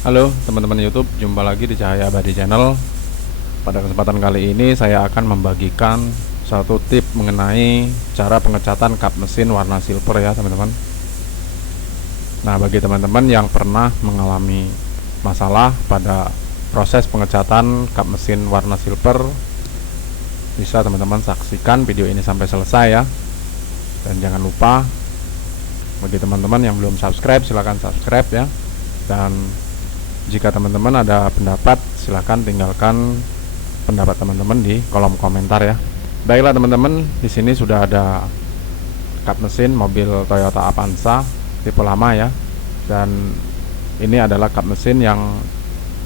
Halo teman-teman YouTube, jumpa lagi di Cahaya Abadi Channel. Pada kesempatan kali ini saya akan membagikan satu tip mengenai cara pengecatan kap mesin warna silver ya teman-teman. Nah, bagi teman-teman yang pernah mengalami masalah pada proses pengecatan kap mesin warna silver, bisa teman-teman saksikan video ini sampai selesai ya. Dan jangan lupa, bagi teman-teman yang belum subscribe, silahkan subscribe ya. Dan jika teman-teman ada pendapat, silahkan tinggalkan pendapat teman-teman di kolom komentar ya. Baiklah teman-teman, di sini sudah ada kap mesin mobil Toyota Avanza tipe lama ya. Dan ini adalah kap mesin yang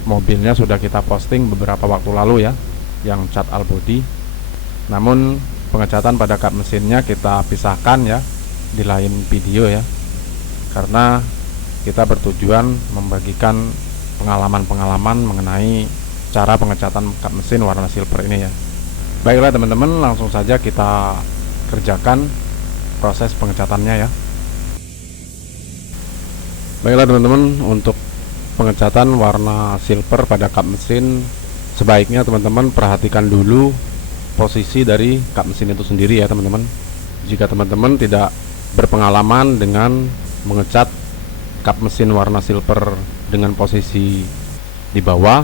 mobilnya sudah kita posting beberapa waktu lalu ya, yang cat all body. Namun pengecatan pada kap mesinnya kita pisahkan ya di lain video ya, karena kita bertujuan membagikan pengalaman-pengalaman mengenai cara pengecatan kap mesin warna silver ini ya. Baiklah teman-teman, langsung saja kita kerjakan proses pengecatannya ya. Baiklah teman-teman, untuk pengecatan warna silver pada kap mesin, sebaiknya teman-teman perhatikan dulu posisi dari kap mesin itu sendiri ya teman-teman. Jika teman-teman tidak berpengalaman dengan mengecat kap mesin warna silver dengan posisi di bawah,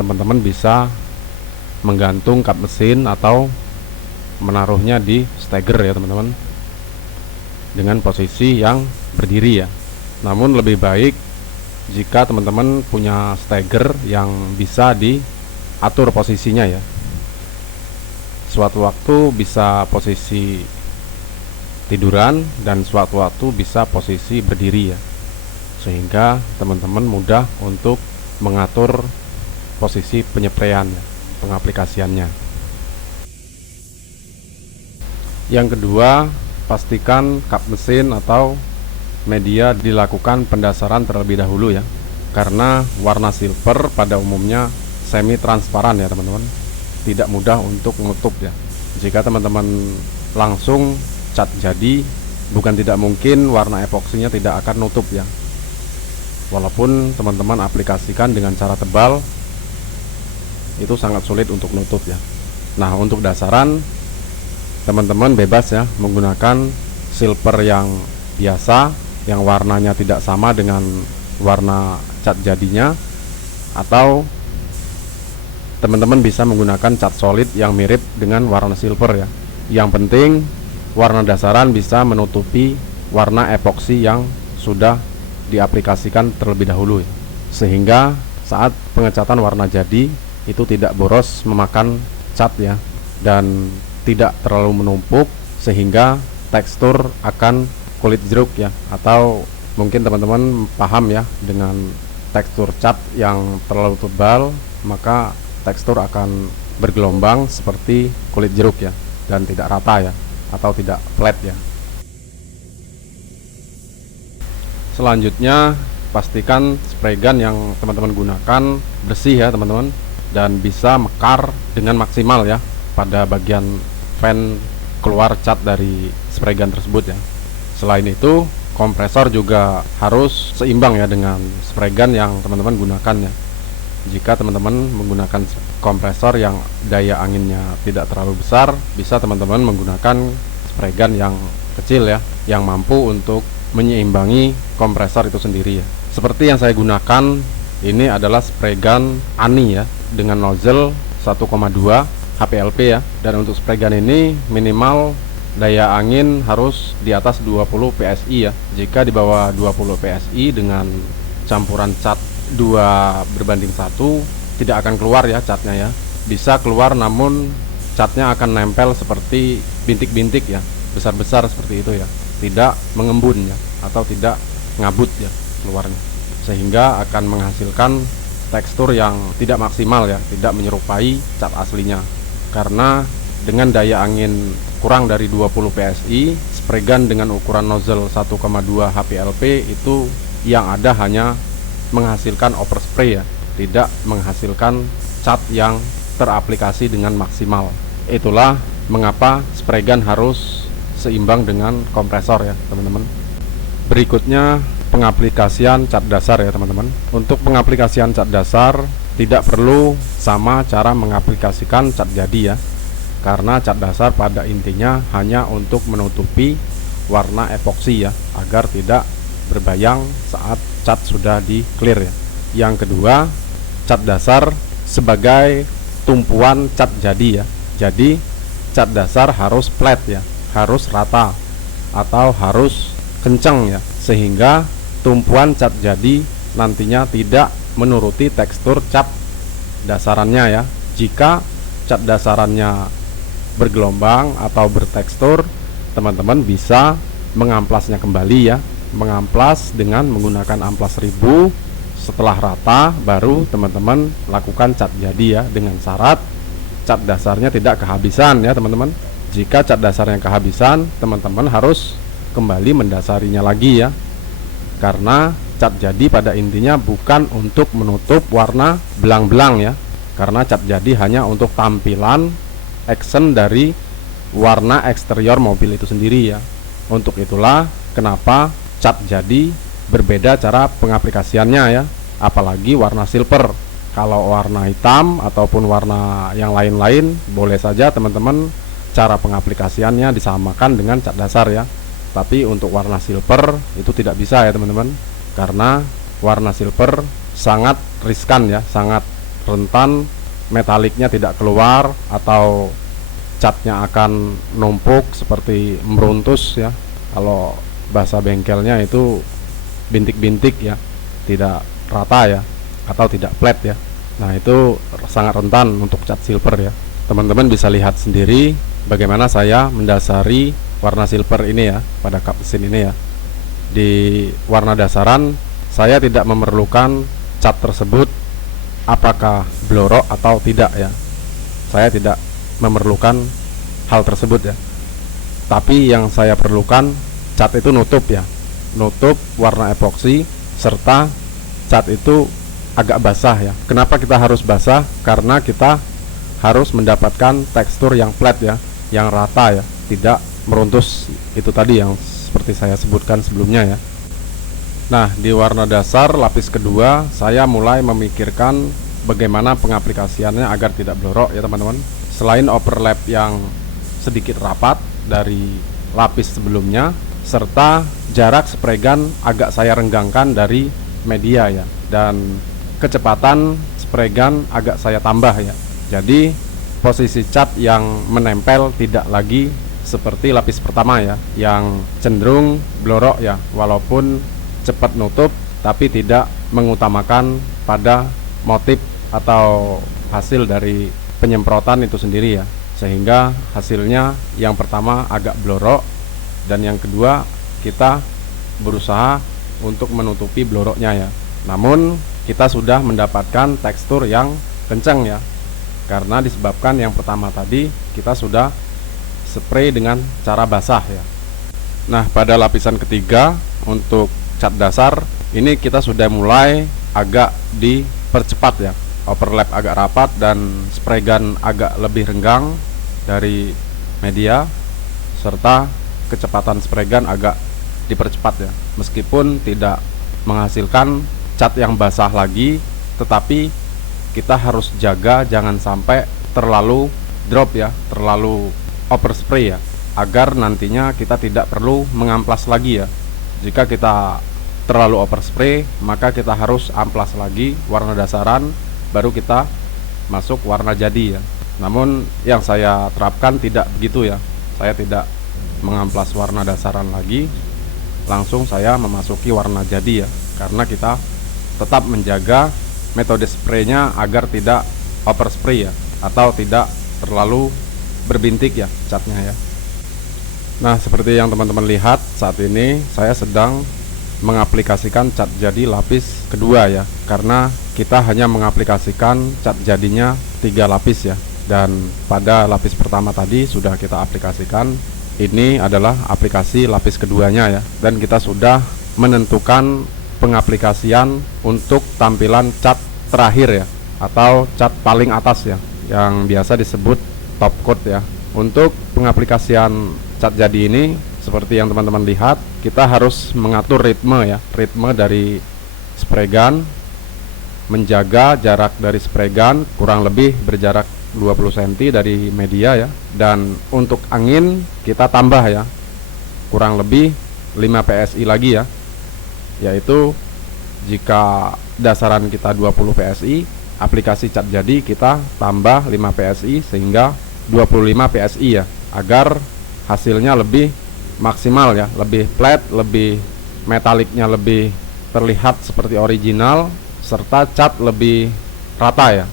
teman-teman bisa menggantung kap mesin atau menaruhnya di steger ya teman-teman, dengan posisi yang berdiri ya. Namun lebih baik jika teman-teman punya steger yang bisa diatur posisinya ya. Suatu waktu bisa posisi tiduran dan suatu waktu bisa posisi berdiri ya, sehingga teman-teman mudah untuk mengatur posisi penyepraian, pengaplikasiannya. Yang kedua, pastikan kap mesin atau media dilakukan pendasaran terlebih dahulu ya, karena warna silver pada umumnya semi transparan ya teman-teman, tidak mudah untuk menutup ya. Jika teman-teman langsung cat jadi, bukan tidak mungkin warna epoksinya tidak akan nutup ya, walaupun teman-teman aplikasikan dengan cara tebal, itu sangat sulit untuk nutup ya. Nah, untuk dasaran teman-teman bebas ya menggunakan silver yang biasa, yang warnanya tidak sama dengan warna cat jadinya, atau teman-teman bisa menggunakan cat solid yang mirip dengan warna silver ya. Yang penting warna dasaran bisa menutupi warna epoksi yang sudah diaplikasikan terlebih dahulu ya, sehingga saat pengecatan warna jadi itu tidak boros memakan cat ya, dan tidak terlalu menumpuk sehingga tekstur akan kulit jeruk ya. Atau mungkin teman-teman paham ya, dengan tekstur cat yang terlalu tebal maka tekstur akan bergelombang seperti kulit jeruk ya, dan tidak rata ya, atau tidak flat ya. Selanjutnya, pastikan spray gun yang teman-teman gunakan bersih ya teman-teman, dan bisa mekar dengan maksimal ya pada bagian fan keluar cat dari spray gun tersebut ya. Selain itu, kompresor juga harus seimbang ya dengan spray gun yang teman-teman gunakan ya. Jika teman-teman menggunakan kompresor yang daya anginnya tidak terlalu besar, bisa teman-teman menggunakan spray gun yang kecil ya, yang mampu untuk menyeimbangi kompresor itu sendiri ya. Seperti yang saya gunakan, ini adalah spray gun ANI ya, dengan nozzle 1,2 HPLP ya. Dan untuk spray gun ini minimal daya angin harus di atas 20 PSI ya. Jika di bawah 20 PSI dengan campuran cat 2 berbanding 1, tidak akan keluar ya catnya ya. Bisa keluar namun catnya akan nempel seperti bintik-bintik ya, besar-besar seperti itu ya, tidak mengembun ya, atau tidak ngabut ya keluarnya, sehingga akan menghasilkan tekstur yang tidak maksimal ya, tidak menyerupai cat aslinya. Karena dengan daya angin kurang dari 20 PSI, spray gun dengan ukuran nozzle 1,2 HPLP itu yang ada hanya menghasilkan overspray ya, tidak menghasilkan cat yang teraplikasi dengan maksimal. Itulah mengapa spray gun harus seimbang dengan kompresor ya teman-teman. Berikutnya, pengaplikasian cat dasar ya teman-teman. Untuk pengaplikasian cat dasar tidak perlu sama cara mengaplikasikan cat jadi ya, karena cat dasar pada intinya hanya untuk menutupi warna epoksi ya, agar tidak berbayang saat cat sudah di clear ya. Yang kedua, cat dasar sebagai tumpuan cat jadi ya. Jadi cat dasar harus flat ya, harus rata atau harus kencang ya, sehingga tumpuan cat jadi nantinya tidak menuruti tekstur cat dasarannya ya. Jika cat dasarannya bergelombang atau bertekstur, teman-teman bisa mengamplasnya kembali ya, mengamplas dengan menggunakan amplas 1000. Setelah rata baru teman-teman lakukan cat jadi ya, dengan syarat cat dasarnya tidak kehabisan ya teman-teman. Jika cat dasarnya kehabisan, teman-teman harus kembali mendasarinya lagi ya, karena cat jadi pada intinya bukan untuk menutup warna belang-belang ya, karena cat jadi hanya untuk tampilan action dari warna eksterior mobil itu sendiri ya. Untuk itulah kenapa cat jadi berbeda cara pengaplikasiannya ya, apalagi warna silver. Kalau warna hitam ataupun warna yang lain-lain boleh saja teman-teman cara pengaplikasiannya disamakan dengan cat dasar ya. Tapi untuk warna silver itu tidak bisa ya teman-teman, karena warna silver sangat riskan ya, sangat rentan metaliknya tidak keluar atau catnya akan numpuk seperti meruntus ya. Kalau bahasa bengkelnya itu bintik-bintik ya, tidak rata ya, atau tidak flat ya. Nah itu sangat rentan untuk cat silver ya. Teman-teman bisa lihat sendiri bagaimana saya mendasari warna silver ini ya, pada kap mesin ini ya. Di warna dasaran saya tidak memerlukan cat tersebut apakah blorok atau tidak ya, saya tidak memerlukan hal tersebut ya. Tapi yang saya perlukan cat itu nutup ya, nutup warna epoksi, serta cat itu agak basah ya. Kenapa kita harus basah? Karena kita harus mendapatkan tekstur yang flat ya, yang rata ya, tidak meruntus itu tadi yang seperti saya sebutkan sebelumnya ya. Nah di warna dasar lapis kedua saya mulai memikirkan bagaimana pengaplikasiannya agar tidak blorok ya teman-teman. Selain overlap yang sedikit rapat dari lapis sebelumnya, serta jarak spray gun agak saya renggangkan dari media ya, dan kecepatan spray gun agak saya tambah ya. Jadi posisi cat yang menempel tidak lagi seperti lapis pertama ya, yang cenderung blorok ya, walaupun cepat nutup tapi tidak mengutamakan pada motif atau hasil dari penyemprotan itu sendiri ya, sehingga hasilnya yang pertama agak blorok, dan yang kedua kita berusaha untuk menutupi bloroknya ya. Namun kita sudah mendapatkan tekstur yang kencang ya, karena disebabkan yang pertama tadi kita sudah spray dengan cara basah ya. Nah pada lapisan ketiga untuk cat dasar ini kita sudah mulai agak dipercepat ya, overlap agak rapat dan spray gun agak lebih renggang dari media, serta kecepatan spray gun agak dipercepat ya, meskipun tidak menghasilkan cat yang basah lagi, tetapi kita harus jaga jangan sampai terlalu drop ya, terlalu overspray ya, agar nantinya kita tidak perlu mengamplas lagi ya. Jika kita terlalu overspray, maka kita harus amplas lagi warna dasaran, baru kita masuk warna jadi ya. Namun yang saya terapkan tidak begitu ya, saya tidak mengamplas warna dasaran lagi, langsung saya memasuki warna jadi ya, karena kita tetap menjaga metode spraynya agar tidak overspray ya, atau tidak terlalu berbintik ya catnya ya. Nah seperti yang teman-teman lihat, saat ini saya sedang mengaplikasikan cat jadi lapis kedua ya, karena kita hanya mengaplikasikan cat jadinya 3 lapis ya, dan pada lapis pertama tadi sudah kita aplikasikan. Ini adalah aplikasi lapis keduanya ya, dan kita sudah menentukan pengaplikasian untuk tampilan cat terakhir ya, atau cat paling atas ya, yang biasa disebut top coat ya. Untuk pengaplikasian cat jadi ini seperti yang teman-teman lihat, kita harus mengatur ritme ya, ritme dari spray gun, menjaga jarak dari spray gun kurang lebih berjarak 20 cm dari media ya. Dan untuk angin kita tambah ya, kurang lebih 5 PSI lagi ya, yaitu jika dasaran kita 20 PSI, aplikasi cat jadi kita tambah 5 PSI sehingga 25 PSI ya, agar hasilnya lebih maksimal ya, lebih flat, lebih metaliknya lebih terlihat seperti original, serta cat lebih rata ya.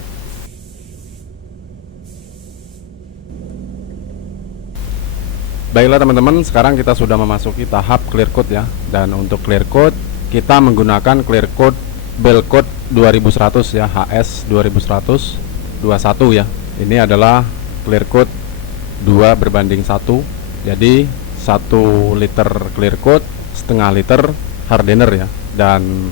Baiklah teman-teman, sekarang kita sudah memasuki tahap clear coat ya. Dan untuk clear coat kita menggunakan clear coat bell coat 2100 ya, HS 2100 21 ya. Ini adalah clear coat 2:1. Jadi 1 liter clear coat, setengah liter hardener ya. Dan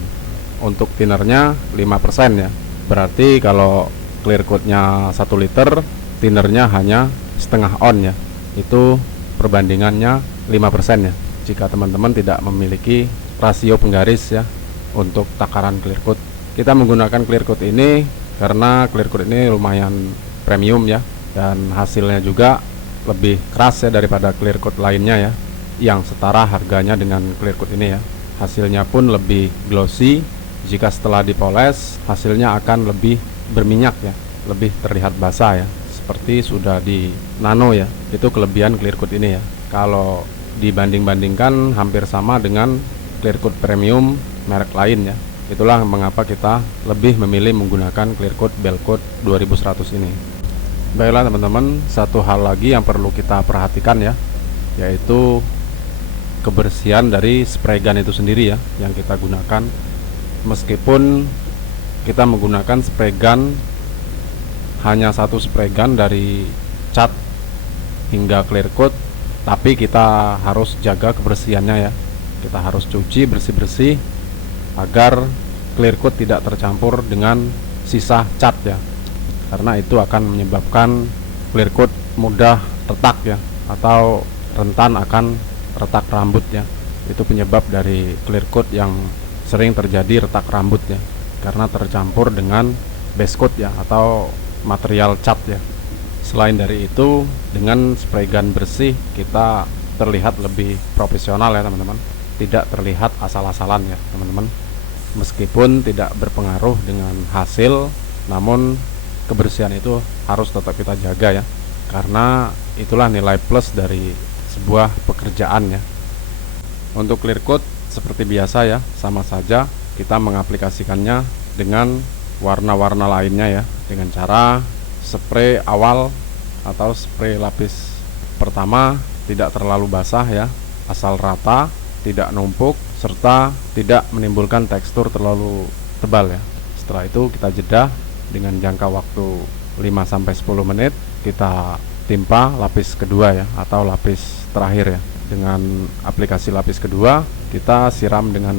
untuk thinnernya 5% ya. Berarti kalau clear coatnya 1 liter, thinnernya hanya setengah on ya. Itu perbandingannya 5% ya, jika teman-teman tidak memiliki rasio penggaris ya untuk takaran clear coat. Kita menggunakan clear coat ini karena clear coat ini lumayan premium ya, dan hasilnya juga lebih keras ya daripada clear coat lainnya ya, yang setara harganya dengan clear coat ini ya. Hasilnya pun lebih glossy, jika setelah dipoles hasilnya akan lebih berminyak ya, lebih terlihat basah ya, seperti sudah di nano ya. Itu kelebihan clear coat ini ya. Kalau dibanding-bandingkan hampir sama dengan clear coat premium merek lain ya. Itulah mengapa kita lebih memilih menggunakan clear coat bell coat 2100 ini. Baiklah teman-teman, satu hal lagi yang perlu kita perhatikan ya, yaitu kebersihan dari spray gun itu sendiri ya, yang kita gunakan. Meskipun kita menggunakan spray gun hanya 1 spray gun dari cat hingga clear coat, tapi kita harus jaga kebersihannya ya. Kita harus cuci bersih-bersih agar clear coat tidak tercampur dengan sisa cat ya, karena itu akan menyebabkan clear coat mudah retak ya, atau rentan akan retak rambut ya. Itu penyebab dari clear coat yang sering terjadi retak rambut ya, karena tercampur dengan base coat ya, atau material cat ya. Selain dari itu, dengan spray gun bersih kita terlihat lebih profesional ya teman-teman, tidak terlihat asal-asalan ya teman-teman. Meskipun tidak berpengaruh dengan hasil, namun kebersihan itu harus tetap kita jaga ya, karena itulah nilai plus dari sebuah pekerjaan ya. Untuk clear coat seperti biasa ya, sama saja kita mengaplikasikannya dengan warna-warna lainnya ya, dengan cara spray awal atau spray lapis pertama tidak terlalu basah ya, asal rata, tidak numpuk, serta tidak menimbulkan tekstur terlalu tebal ya. Setelah itu kita jeda dengan jangka waktu 5-10 menit, kita timpa lapis kedua ya, atau lapis terakhir ya. Dengan aplikasi lapis kedua kita siram dengan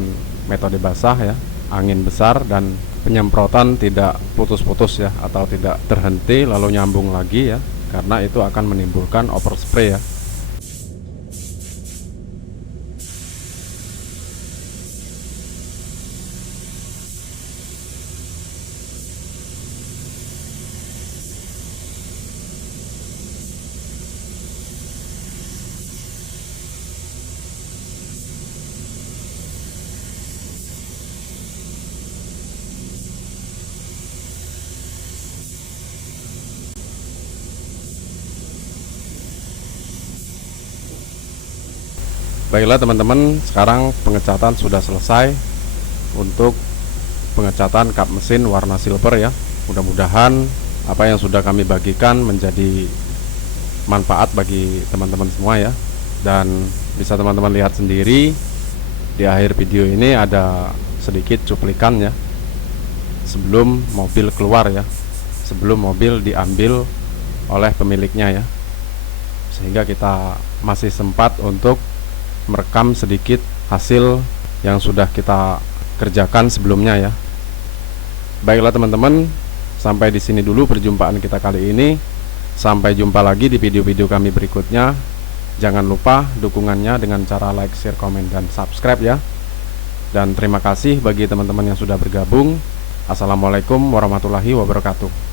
metode basah ya, angin besar, dan penyemprotan tidak putus-putus ya, atau tidak terhenti lalu nyambung lagi ya, karena itu akan menimbulkan overspray ya. Baiklah teman-teman, sekarang pengecatan sudah selesai untuk pengecatan kap mesin warna silver ya. Mudah-mudahan apa yang sudah kami bagikan menjadi manfaat bagi teman-teman semua ya. Dan bisa teman-teman lihat sendiri di akhir video ini ada sedikit cuplikan ya, sebelum mobil keluar ya, sebelum mobil diambil oleh pemiliknya ya, sehingga kita masih sempat untuk merekam sedikit hasil yang sudah kita kerjakan sebelumnya ya. Baiklah teman-teman, sampai di sini dulu perjumpaan kita kali ini. Sampai jumpa lagi di video-video kami berikutnya. Jangan lupa dukungannya dengan cara like, share, komen, dan subscribe ya. Dan terima kasih bagi teman-teman yang sudah bergabung. Assalamualaikum warahmatullahi wabarakatuh.